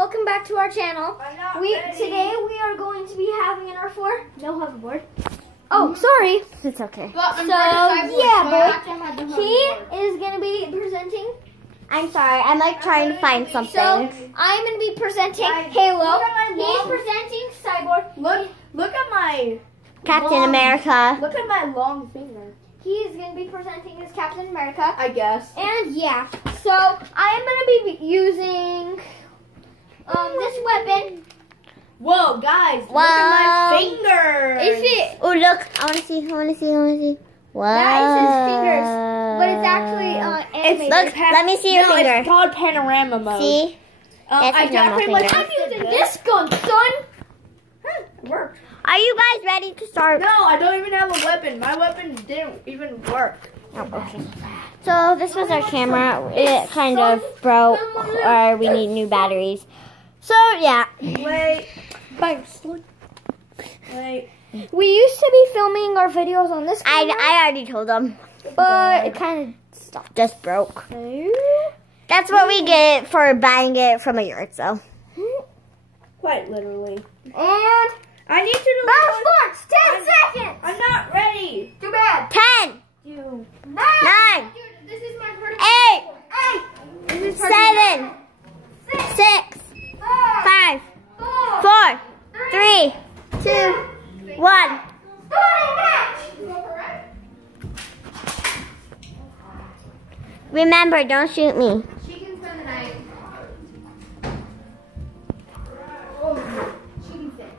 welcome back to our channel. Today we are going to be having an Nerf war. No hoverboard. Oh, sorry. It's okay. So yeah, but he is gonna be presenting. I'm sorry. I'm like trying to find something. So I'm gonna be presenting Halo. He's presenting Cyborg. Look at my Captain America. Look at my long finger. He's gonna be presenting his Captain America. I guess. And yeah, so I am gonna be using this weapon. Whoa, guys! Look at my finger. Oh, look! I wanna see. Wow. That is his fingers, but it's actually animated. Look, let me see your finger. It's called panorama mode. See? I'm using this gun, son. It worked. Are you guys ready to start? No, I don't even have a weapon. My weapon didn't even work. Oh, okay. So this was our camera. It kind of broke, or we need new batteries. So yeah. Wait. Wait. We used to be filming our videos on this camera. I already told them, but it kind of stopped. Just broke. That's what we get for buying it from a yard sale. Quite literally. And I need you to Mouse Sports, 10 seconds. I'm not ready. Too bad. 10, 9, Dude, this is my 8, 7, 6, 5, 4, 3, 2, 1. Remember, don't shoot me. She can spend the night. She can sit.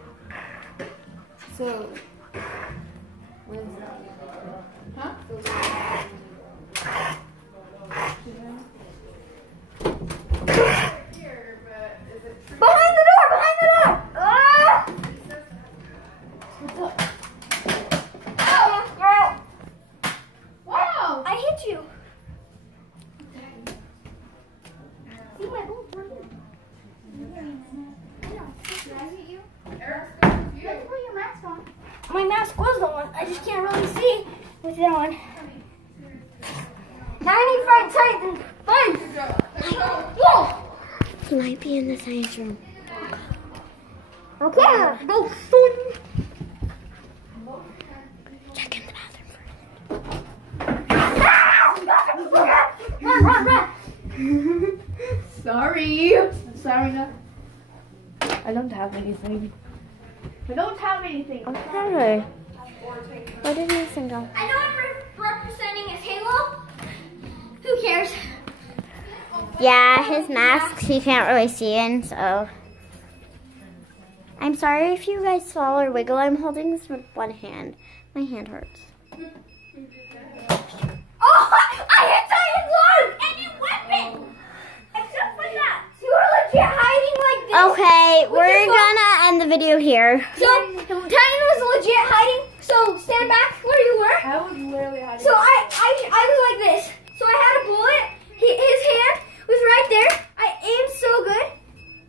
So. Huh? Behind the door! Ah! Wow! I hit you. See my bones working? I know. Did I hit you? Let's put your mask on. My mask was on. I just can't really see with it on. Now I need Fried Titan. Whoa! He might be in the science room. Okay, let's go soon. Check in the bathroom first. Run. Sorry. Sorry, no. I don't have anything. Okay. Where did Mason go? I know I'm representing as Halo. Who cares? Yeah, his mask he can't really see in, so. I'm sorry if you guys saw or wiggle. I'm holding this with one hand. My hand hurts. Oh, I hit Titan's arm! Any weapon! Except for that. You were legit hiding like this. Okay, we're gonna end the video here. So, Titan was legit hiding. So, stand back where you were. I was literally hiding. So, I was like this. So, I had a bullet. His hand was right there. I aimed so good.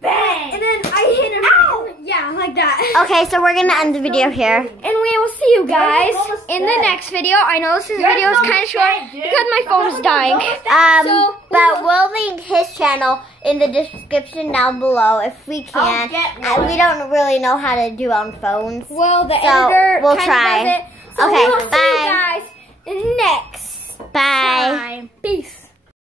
Bang! And then I hit him. Ow! Yeah, like that. Okay, so we're gonna end the video here. And we will see you guys in the next video. I know this video is kind of short because my phone is dying. But we'll link his channel in the description down below if we can. We don't really know how to do on phones. Well, the editor we'll kind try. of does it. So Okay, we'll see you guys next Bye. time. Peace.